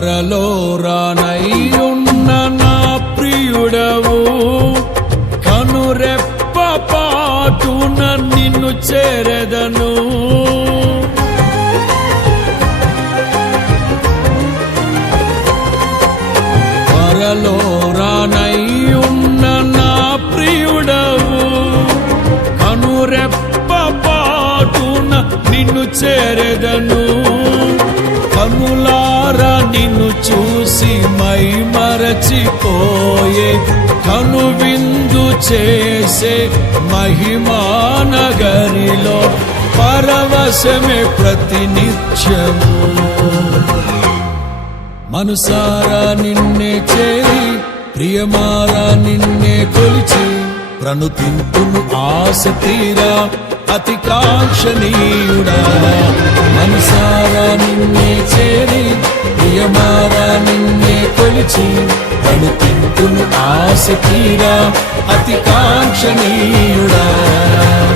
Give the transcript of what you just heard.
త్వరలో రానయ్యున్న నా ప్రియుడవు, కనురెప్ప పాటున నిన్ను చేరెదను. త్వరలో రానయ్యున్న నా ప్రియుడవు, కనురెప్ప పాటున నిన్ను చేరెదను. కనులారా నిన్ను చూసి మై మరచిపోయే, కనువిందు చేసే మహిమానగరిలో పరవశమే ప్రతినిత్యము. మనసారా నిన్నే చేరి, ప్రియమారా నిన్నే కొలిచి, ప్రణుతింతును ఆశ తీరా అతి కాంక్షణీయుడా. మనసారా నిన్నే చేరి, ప్రియమారా నిన్నే కొలిచి, ప్రణుతింతును ఆశ తీరా అతి కాంక్షణీయుడా.